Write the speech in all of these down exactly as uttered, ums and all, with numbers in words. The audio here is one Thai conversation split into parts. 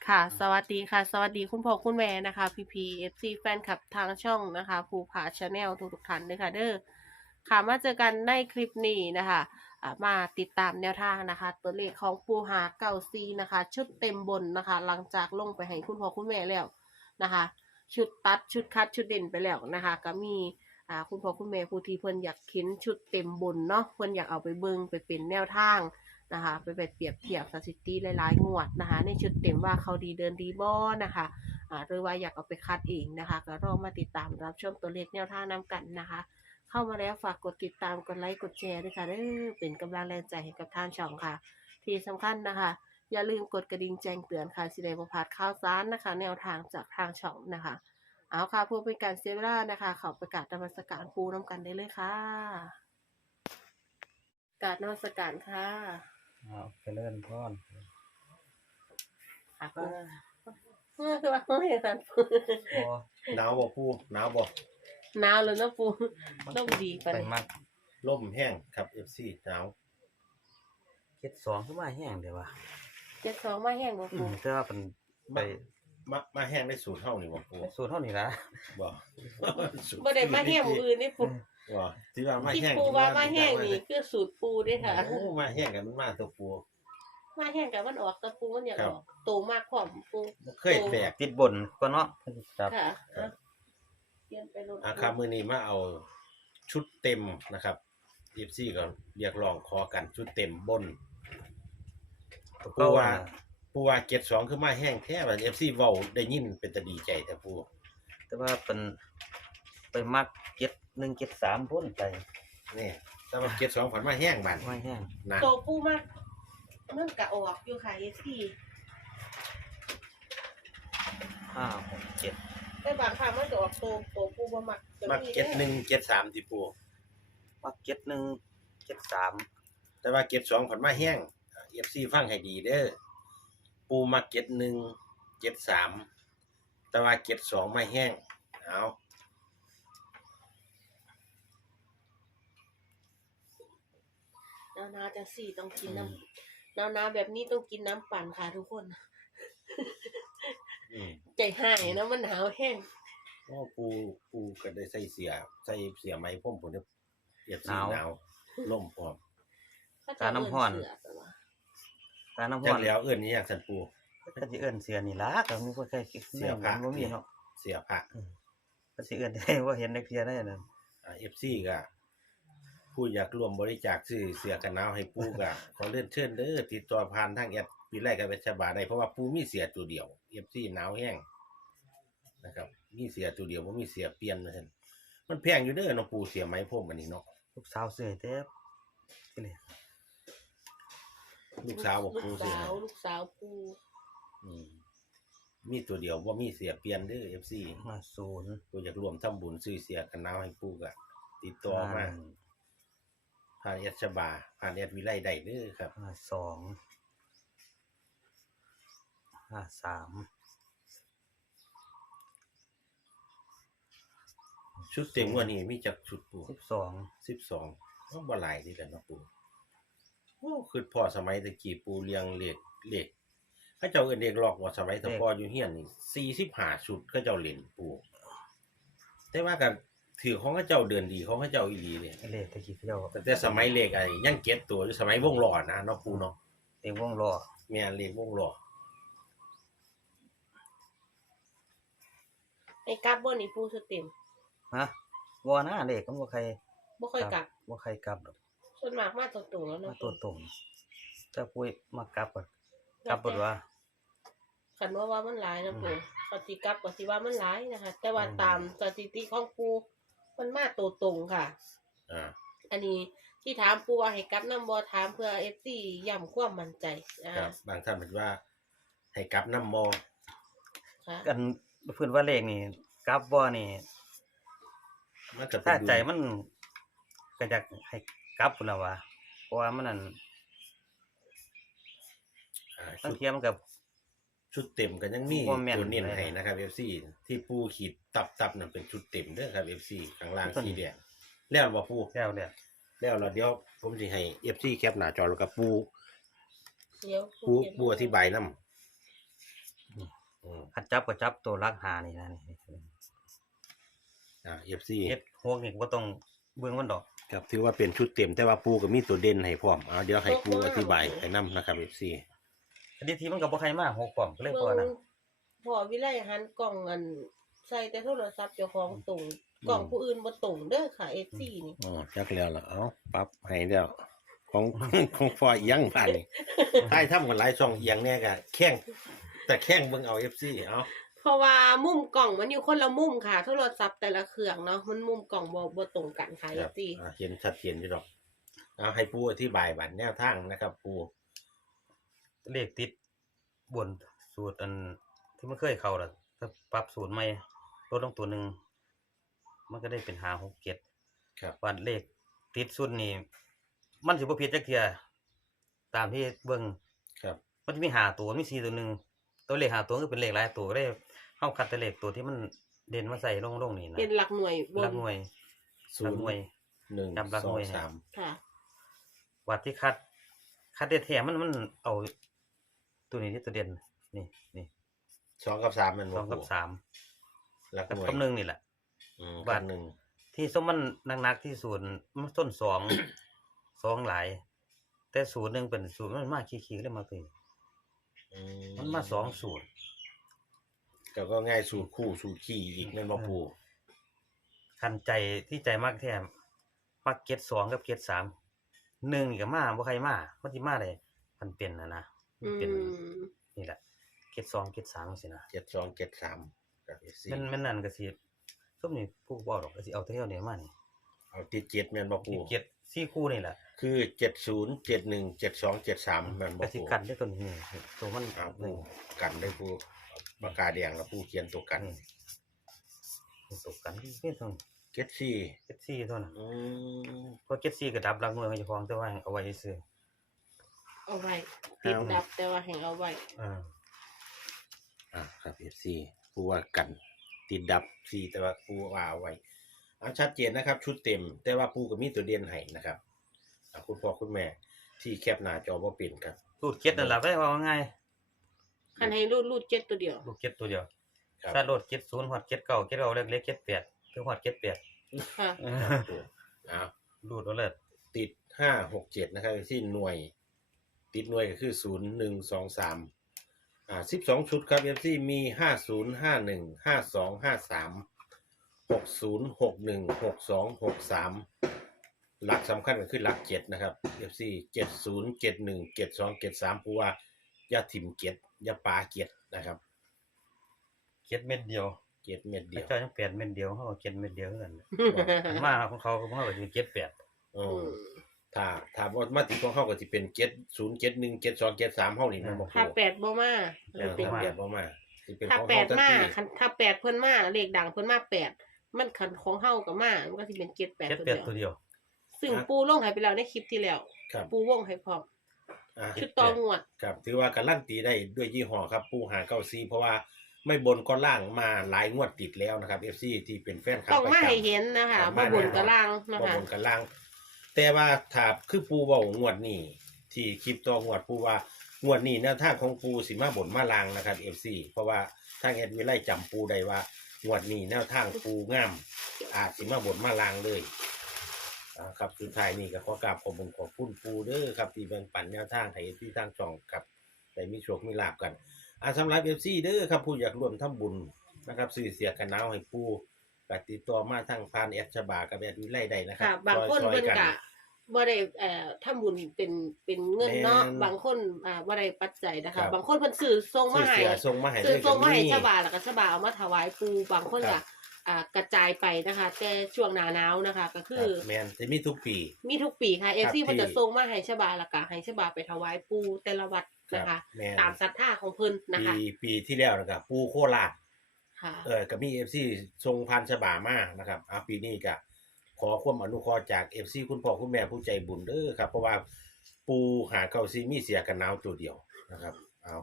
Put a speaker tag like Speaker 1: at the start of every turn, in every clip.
Speaker 1: ค่ะ สวัสดีค่ะ สวัสดีคุณพ่อคุณแม่นะคะ พี พี เอฟ ซี แฟนคลับทางช่องนะคะภูผาชาแนลทุกๆท่านเลยค่ะเด้อค่ะมาเจอกันในคลิปนี้นะคะอ่ามาติดตามแนวทางนะคะ ตัวเลขของปูหาเก่าซีนะคะ ชุดเต็มบนนะคะ หลังจากลงไปให้คุณพ่อคุณแม่แล้วนะคะ ชุดตัดชุดคัดชุดเด่นไปแล้วนะคะก็มีอ่าคุณพ่อคุณแม่ผู้ที่เพิ่นอยากเข็นชุดเต็มบนเนาะเพิ่นอยากเอาไปเบิ่งไปเป็นแนวทาง นะคะไปเปรียบเทียบสถิติหลายๆงวดนะคะในชุดเต็มว่าเขาดีเดินดีบ่นะคะอ่าหรือว่าอยากเอาไปคัดเองนะคะก็รอมาติดตามรับชมตัวเลขแนวทางนำกันนะคะเข้ามาแล้วฝากกดติดตามกดไลค์กดแชร์ด้วยค่ะเด้อเป็นกำลังแรงใจให้กับทางช่องค่ะที่สำคัญนะคะอย่าลืมกดกระดิ่งแจ้งเตือนค่ะสิได้บ่พลาดข่าวสารนะคะแนวทางจากทางช่องนะคะเอาค่ะเพื่อเป็นการเสียเวลานะคะเข้าไปกราบนมัสการปูน้ำกันได้เลยค่ะกราบนมัสการค่ะ
Speaker 2: อ้าวเจริญพร
Speaker 1: ค่ะปูเมื่อคือว่าเมื่อเห็นสันปู
Speaker 2: พอ
Speaker 3: หนาวบ่ปูหนาวบ่
Speaker 1: หนาวเลยเนาะปูต้องดีปะ
Speaker 2: ไป
Speaker 1: เนี่ย
Speaker 2: มัก
Speaker 3: ล่มแห้งครับ เอฟ ซี หนาว
Speaker 2: เจ็ดสองขึ้นมาแห้งเดี๋ยวว่ะ
Speaker 1: เจ็ดสองมาแห้งบ่
Speaker 2: อื
Speaker 1: ปู
Speaker 2: มแต่ว่าเป็นไป
Speaker 3: มามาแห้งได้สูตรเท่านี่บ่ปู
Speaker 2: สูตรเท่านี้ละ
Speaker 3: บ่ สูตร
Speaker 1: บ่ได้มาแห้งมื้ออื่นนี่ปู
Speaker 3: บ่ที่ว่ามา
Speaker 1: ที่
Speaker 3: แห้ง
Speaker 1: ปูว่ามาแห้งนี่คือสูตรปูเด้อค่ะ
Speaker 3: โอ้มาแห้งกันมันมาตัวปู
Speaker 1: มาแห้งกับมันออกแตะปูมันอยาก
Speaker 3: ครั
Speaker 1: อบ อกโตมากพร้อมปู
Speaker 3: บ่เคยแตก
Speaker 2: ติดบนก็เนาะครับ
Speaker 1: ค่ะอ่ะเปลี่ยนไปรถ
Speaker 3: อ่ะครับมื้อนี้มาเอาชุดเต็มนะครับ เอฟ ซี ก็เรียกร้องขอกันชุดเต็มบน
Speaker 2: ตัว
Speaker 3: ปู
Speaker 2: เก่า
Speaker 3: ว่า
Speaker 2: น่ะ
Speaker 3: ปูว่าเจ็ดสองคือมาแห้งแท้ว่า เอฟ ซี เว้าได้ยินเป็นตาดีใจแต่ปู
Speaker 2: แต่ว่าเป็นไปมักเจ็ดหนึ่งเจ็ดสามพ้นไป
Speaker 3: นี่แต่ว่าเจ็ดสองฝันมาแห้งบัด
Speaker 2: ไม่แห้ง
Speaker 3: นะ
Speaker 1: โตปูมากมันก็ออกอยู่ค่ะ เอฟ ซี
Speaker 2: ห้าหกเจ็ด
Speaker 1: แต่บางครั้งมันก็ออกโตโตปูบ่มัก
Speaker 3: มาเจ็ดหนึ่งเจ็ดสามที่ปู
Speaker 2: มักเจ็ดหนึ่งเจ็ดสาม
Speaker 3: แต่ว่าเก็บสองผลมาแห้งเอฟซีฟังให้ดีเด้อปูมาเก็บหนึ่งเก็บสามแต่ว่าเก็บสองไม่แห้งเอา
Speaker 1: หนาวๆจังสี่ต้องกินน้ำหนาวๆแบบนี้ต้องกินน้ำปั่นค่ะทุกคน
Speaker 3: อืม
Speaker 1: ใจหายนะมันหนาวแห้ง
Speaker 3: โอ้ปูปูก็ได้ใส่เสียใส่เสียไหมพ่มผมเนี่ยเอฟซีหนาวล่มพร้อม
Speaker 2: ตาน้ำห้อน
Speaker 1: เสือแต่ว่า
Speaker 2: ตาน้ำห้
Speaker 3: จั
Speaker 2: อก น
Speaker 3: แล้วเอื้อนนี้อยากสันปู
Speaker 2: ก็จะเอื้อนเสียนี่ละก็มีคนใคร
Speaker 3: เสียพระ
Speaker 2: มันมีเนาะ
Speaker 3: เสียพระ
Speaker 2: ก็สิเอื้อนได้ว่าเห็นในเพียได้นั่น
Speaker 3: เอฟซีก็ผู้อยากร่วมบริจาคซื้อเสียกันหนาวให้ปูก็ขอเลื่อนเชิญเด้อติดต่อผ่านทางแอดปีแรกกับเวชบาได้เพราะว่าปูมีเสียตัวเดียวเอฟซีหนาวแห้งนะครับมีเสียตัวเดียวบ่มีเสียเปลี่ยนนะท่านมันแพงอยู่เด้อเนาะปูเสียไหมพ่มอันนี้เนาะ
Speaker 2: ลูกสาวเสื้อเต็บนี่เลย
Speaker 3: ลูกสาวบอก
Speaker 1: ลู
Speaker 3: ปู
Speaker 1: ก
Speaker 3: เสีย
Speaker 1: สา
Speaker 3: ให้
Speaker 1: วลูกสาวปู
Speaker 3: อืมมีตัวเดียวบ่มีเสียเปลี่ยนเด้อ เอฟ ซี
Speaker 2: มาศูนย์
Speaker 3: ปูอยากร่วมทำบุญซื้อเสียกันหนาวให้ปูก็ติดต่อมาผ่านแอดชบาผ่านแอดวิไลได้เด้อครับ
Speaker 2: ห้าสองห้าสาม
Speaker 3: ชุดเต็มกว่านี้มีจักชุดปู
Speaker 2: สิบสอง
Speaker 3: สิบสองก็บ่หลายดีกันเนาะปูโอ้คือพ่อสมัยตะกี้ปูเลี้ยงเลขเลขเขาเจ้าเอิ้นเลขหลอกว่าสมัยตะพ่ออยู่เฮียนนี่สี่สิบห้าชุดเขาเจ้าเล่นปูแต่ว่าก็ถือของเขาเจ้าเดินดีของเขาเจ้าอีหลีเนี่ย
Speaker 2: เลขตะกี้เที่ยว
Speaker 3: แต่แต่สมัยเลขไอ้ยังเก็บตัวอยู่สมัยวงล้อนะเนาะปูเนาะ
Speaker 2: เองวงล้อ
Speaker 3: แม่นเลขวงล้อ
Speaker 1: ไอ้กลับบ่นี่ปูสเต็ม
Speaker 2: ฮะวัวหน้าเลขก็บ่ใคร
Speaker 1: บ่ค่อยกลับ
Speaker 2: บ่ใครกลับดอก
Speaker 1: ส่วนมากมาตรงๆแล้ว
Speaker 2: มา
Speaker 1: เนาะ
Speaker 2: ตัวตรงถ้าปุ้ยมากลับก็กลับบ่ว่า
Speaker 1: คันว่าว่ามันหลายนะปูปฏิกลับก็สิว่ามันหลายนะคะ แต่ว่า
Speaker 2: อืม
Speaker 1: ตามสถิติของปูมันมาตัวตรงค่ะ
Speaker 3: อ่า
Speaker 1: อันนี้ที่ถามปูว่าให้กลับนำบ่ถามเพื่อ เอฟ ซี ย้ำความมั่นใจนะ
Speaker 3: ครั
Speaker 1: คะ
Speaker 3: บบางท่านเป็นว่า ให้กลับน้ำมอ
Speaker 1: ค่ะ
Speaker 2: กันเพิ่นว่าเลขนี่กลับบ่นี่
Speaker 3: มันก็เป็
Speaker 2: ถ้าน ใจมันก็อยากให้กลับพุ่นล่ะว่าเพราะว่ามันนั่น
Speaker 3: อ่า
Speaker 2: บา
Speaker 3: ชุ
Speaker 2: ง
Speaker 3: ด
Speaker 2: เที่ยมันก็
Speaker 3: ชุดเต็มกันยังมี
Speaker 2: บ่แม่น
Speaker 3: ตัวเน้น
Speaker 2: เลย
Speaker 3: ให้นะครับ เอฟ ซี ที่ปูขีดตับตับนั่นเป็นชุดเต็มเด้อครับ เอฟ ซี ข้างล่างสีแดงแล้วบ่ปู
Speaker 2: แล้วเนี่ย
Speaker 3: แล้วเราเดี๋ยวผมสิให้ เอฟ ซี แคปหน้าจอแล้วก็ปู
Speaker 1: เดี๋ยว
Speaker 3: ปูปูอธิบายนำ
Speaker 2: อ
Speaker 3: อืม
Speaker 2: คัดจับก็จับตัวรักหานี่นะนี่
Speaker 3: อ่า เอฟ ซี
Speaker 2: เฮ็ดหกนี่บ่ต้องเบิ่งมันดอก
Speaker 3: ครับถือว่าเป็นชุดเต็มแต่ว่าปูก็มีตัวเด่นให้พร้อมเอาเดี๋ยวให้ปูอธิบายให้นํนะครับ เอฟ ซี
Speaker 2: อันนี้ทีมันก็บ่ใครมาหกพร้อมก็เลยพอนะ
Speaker 1: พอวิไลหันกล่องอันใส่แต่โทรศัพท์เจ้าของตรงกล่องผู้อื่นบ่ตรงเด้อค่ะ เอฟ ซี นี่
Speaker 3: อ๋อจักแล้วล่ะเอาปรับให้แล้วของ ของฟอเอียงผ่านนี่ท้ายทำกันหลายช่องเอียงแน่ก็แข้งแต่แข้งเบิ่งเอา เอฟ ซี เอา
Speaker 1: เพราะว่ามุมกล่องมันอยู่คนละมุมค่ะโทรศัพท์แต่ละเครื่องเนาะมันมุมกล่องบ่บ่ตรงกันค่ะ
Speaker 3: ค
Speaker 1: เอ
Speaker 3: รับ
Speaker 1: ฟ ซี
Speaker 3: อ่าเห็นชัดเจนอยู่ดอกเอาให้ปูอธิบายบัดแนวทางนะครับปู
Speaker 2: เลขติดบนสูตรอันที่มันเคยเข้าล่ะถ้าปรับสูตรใหม่ลดลงตัวหนึงมันก็ได้เป็นห้า หก เจ็ด
Speaker 3: ครับ
Speaker 2: วันเลขติดสุดนี่มันสิบ่ผิดจักเที่ยตามที่เบิ่ง
Speaker 3: ครับ
Speaker 2: มันจะมีห้าตัวมีสี่ตัวหนึงตัวเลขห้าตัวก็เป็นเลขหลายตัวก็ได้เฮาคัดแต่เลขตัวที่มันเด่นมาใส่ลงๆนี่นะ
Speaker 1: เป็นหลักหน่วยบ
Speaker 2: หลั
Speaker 1: น
Speaker 2: กหน่วย
Speaker 3: ศู
Speaker 2: หลั
Speaker 3: น
Speaker 2: ก
Speaker 3: ย์
Speaker 2: หน่วย
Speaker 3: หนึ่ง
Speaker 2: จำหลัก
Speaker 3: สอ
Speaker 2: หน่
Speaker 3: ง
Speaker 2: วย
Speaker 3: สาม
Speaker 1: ค่ะ
Speaker 2: วัดที่คัด คัดได้แท้มันมันเอาตัวนี้ที่ตัวเด่นนี่นี่
Speaker 3: สองกับสามแมัน
Speaker 2: สองกับสาม
Speaker 3: หลัก
Speaker 2: กับ
Speaker 3: หน่วย
Speaker 2: กับหนึ่งนี่แหละ
Speaker 3: อืม
Speaker 2: บา
Speaker 3: กั
Speaker 2: ท
Speaker 3: บหนึ่ง
Speaker 2: ที่สมมันหนักๆที่ศูนย์มันต้นสอง สองหลาย แต่ศูนย์หนึ่งเป็นศูนย์มันมาขี้ๆก็เลยมาเป็น
Speaker 3: อื
Speaker 2: มันมาสองศูนย์
Speaker 3: ก็ก็ง่ายสูตรคู่สูตรขี่อีกนั่นบ่ปู
Speaker 2: คันใจที่ใจมากแท้มักเก็ตสองกับเก็ตสามหนึ่งนี่ก็มาบ่ใครมามันสิมาได้มันเป็นนะนะมั
Speaker 1: อื
Speaker 2: นเป็น
Speaker 1: ม
Speaker 2: นี่แหละเก็ตสองเก็ตสามจังซี่นะ
Speaker 3: เจ็ดสองเจ็ดสามกับเอซี
Speaker 2: มันมันนั่นก็สิซุมนี่ผู้บ่ดอกก็สิเอาแต่เท่านี้มานี่
Speaker 3: เอาติดเจ็ดแม่นบ่ปู
Speaker 2: ที่เก็ตสี่คู่นี่แหละ
Speaker 3: คือเจ็ดศูนย์เจ็ดหนึ่งเจ็ดสองเจ็ดสามแม่นบ่
Speaker 2: ก็สิ
Speaker 3: ปู
Speaker 2: กันได้ตัวนี้นี่ตัวมัน
Speaker 3: เอา
Speaker 2: หนึ่
Speaker 3: ปู
Speaker 2: ง
Speaker 3: กันได้ปูปากกาแดงแล้วปูเขียนตัวกัน
Speaker 2: นี่ตัวกันนี่เท่านั้น
Speaker 3: เจ็ดสี่
Speaker 2: เก็ตสี่เท่านั้น
Speaker 3: อืม
Speaker 2: เพราะเก็ตสี่ก็ดับหลักหน่วยของเจ้าของแต่ว่าเอาไว้ซื่อ
Speaker 1: เอาไว้ติดดับแต่ว่าให้เอาไว้
Speaker 2: อ่า
Speaker 3: อ่าครับเอฟซีปูว่ากันติดดับสี่แต่ว่าปูว่าเอาไว้เอาชัดเจนนะครับ ชุดเต็ม แต่ว่าปูก็มีตัวเด่นให้นะครับอ่าคุณพ่อคุณแม่ที่แคปหน้าจอบ่เป็นครับ
Speaker 2: รูดเก็ตนั่นล่ะไปว่าง่าย
Speaker 1: คันให้รูดรูดเจ็ดตัวเดียว
Speaker 2: รูดเก็ตตัวเดียว
Speaker 3: ครับ
Speaker 2: ถ้าโลดเก็ตศูนย์ฮอดเก็ตเก้าเก็ตเก้าเล็กๆเก็ตแปดถึงฮอดเก็ตแปด
Speaker 1: ค่ะ
Speaker 3: ครับปูอ้าว
Speaker 2: รูดเอาเลย
Speaker 3: ติดห้าหกเจ็ดนะครับที่หน่วย ติดหน่วยก็คือศูนย์หนึ่งสองสามอ่าสิบสองชุดครับเอฟซีมีห้าศูนย์ห้าหนึ่งห้าสองห้าสามหกศูนย์หกหนึ่งหกสองหกสามหลักสำคัญก็คือหลักเจ็ดนะครับเอฟซีเจ็ดศูนย์เจ็ดหนึ่งเจ็ดสองเจ็ดสามปูว่าอย่าถิ่มเจ็ดอย่าปาเจ็ดนะครับ
Speaker 2: เก็ตเม็ดเดียว
Speaker 3: เจ็ดเม็ดเดียว
Speaker 2: เจ้ายังแปดเม็ดเดียวเฮาก็เก็ตเม็ดเดียวคือกันมาของเขาของเขาก็สิเก็ตแปด
Speaker 3: โอ้ถ้าถ้าว่ามาติดของเขาก็จะเป็นเจ็ดศูนย์เจ็ดหนึ่งเจ็ดสองเจ็ดสามเท่านี้มันบอก
Speaker 1: ถ้าแปดบ่มา
Speaker 3: เออ
Speaker 1: เป็น
Speaker 3: เปลี่ยนบ่มาสิเป็น
Speaker 1: ถ้า
Speaker 3: ของ
Speaker 1: แป
Speaker 3: เขา
Speaker 1: ด
Speaker 3: ทัน
Speaker 1: มา
Speaker 3: ที
Speaker 1: คันถ้าแปดเพิ่นมาเลขดังเพิ่นมาแปดมันคันของเฮากับมามันก็สิเป็นเจ็ดแปด
Speaker 2: เก็ต
Speaker 1: ตัว
Speaker 2: แป
Speaker 1: เดี
Speaker 2: ด
Speaker 1: ยว
Speaker 2: ตัวเดียว
Speaker 1: ซึ่งปูลงให้ไปแล้วในคลิปที่แล้ว
Speaker 3: ครับ
Speaker 1: ปูวงให้พร้อม
Speaker 3: อ่า
Speaker 1: ชุดต่องวด
Speaker 3: ครับถือว่าการลั่นตีได้ด้วยยี่ห้อครับปูหาเก้าซีเพราะว่าไม่บนก็ล่างมาหลายงวดติดแล้วนะครับ เอฟ ซี ที่เป็นแฟนคลับ
Speaker 1: ต้อง
Speaker 3: ประ
Speaker 1: มา
Speaker 3: จำ
Speaker 1: ให้เห็นนะคะ
Speaker 3: ต้อง
Speaker 1: บ่
Speaker 3: มา
Speaker 1: บน
Speaker 3: แน่นอน
Speaker 1: กับล่างนะ
Speaker 3: บ่
Speaker 1: คะ
Speaker 3: บนกันล่าง แต่ว่าถ้าคือปูเว้างวดนี้ที่คลิปต่องวดปูว่างวดนี้แนวทางของปูสิมาบนมาลางนะครับ เอฟ ซี เพราะว่าทางแอดวิไลจำปูได้ว่างวดนี้แนวทางปูงามอาจสิมาบนมาลางเลยอ่าครับสุดท้ายนี่ก็ขอกราบขอบคุณขอบคุณปูเด้อครับที่แบ่งปันแนวทางให้ที่ทางช่องครับได้มีโชคมีลาภกันอ่าสำหรับ เอฟ ซี เด้อครับผู้อยากร่วมทำบุญนะครับซื้อเสียกันหนาวให้ปูก็ติดต่อมาทางผ่านแอดฉบากับแอดวิไลได้นะครั
Speaker 1: ค่ะ
Speaker 3: บบ
Speaker 1: างคน
Speaker 3: ซอย
Speaker 1: เพิ่น
Speaker 3: ๆ
Speaker 1: ก็บ่ได้เอ่อทำบุญเป็นเป็นเงินเนาะ
Speaker 3: แม่น
Speaker 1: บางคนอ่าบ่ได้ปัจจัยนะ
Speaker 3: ครั
Speaker 1: คะ
Speaker 3: บ
Speaker 1: บางคนเพิ่นซื้อส่ง
Speaker 3: ซื้
Speaker 1: มา
Speaker 3: อ
Speaker 1: ให้
Speaker 3: เสียส่งมาให้
Speaker 1: ซื้อ
Speaker 3: ด้วย
Speaker 1: ส่งมาให้
Speaker 3: ก็
Speaker 1: ชาวบ้านแล้วก็ชาวบ้านเอามาถวายปูบางคน
Speaker 3: ครั
Speaker 1: ก็
Speaker 3: บ
Speaker 1: อ่ากระจายไปนะคะ แต่ช่วงหน้าหนาวนะคะ ก็คือ
Speaker 3: ครับแมนจะมีทุกปี
Speaker 1: มีทุกปีค่ะ เอ
Speaker 3: ครับ
Speaker 1: ซี่
Speaker 3: ที่
Speaker 1: มันจะส่งมาให้ชาวบ้านแล้วก็ให้ชาวบ้านไปถวายปูแต่ละวัดนะคะ
Speaker 3: แมน
Speaker 1: ตามศรัทธาของเพิ่นนะ
Speaker 3: ปี
Speaker 1: คะ
Speaker 3: ปีที่แล้วนะครับปูโคราช
Speaker 1: ค่ะ
Speaker 3: เออก็มีเอฟซีทรงพันฉบามานะครับอ่าปีนี้ก็ขอความอนุเคราะห์จากเอฟซีคุณพ่อคุณแม่ผู้ใจบุญเด้อครับ เพราะว่าปูหาเก้าซีมีเสียกันหนาวตัวเดียวนะครับเอา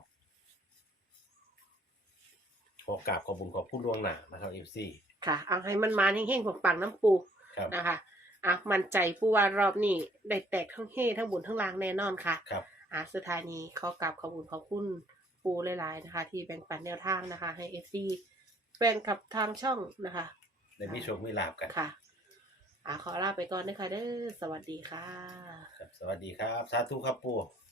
Speaker 3: ขอกราบขอบคุญขอบคุณล่วงหน้านะครับเอฟซี
Speaker 1: ค่ะ เอาให้มันมาเฮงๆปังๆน้ำปู
Speaker 3: ครับ
Speaker 1: นะคะอ่ะมั่นใจปูว่ารอบนี้ได้แตกทั้งเฮทั้งบุญทั้งลางแน่นอนค่ะ
Speaker 3: ครับ
Speaker 1: อ่ะสุดท้ายนี้ขอกราบขอบคุณขอบคุณปูหลายๆนะคะ ที่แบ่งปันแนวทางนะคะ ให้ เอฟ ซี แฟนคลับทางช่องนะคะ
Speaker 3: ได้มีโชคมีลาภกัน
Speaker 1: ค่ะอ่าขอลาไปก่อนนะคะเด้อสวัสดีค่ะ
Speaker 3: ครับสวัสดีครับ สาธุครับปู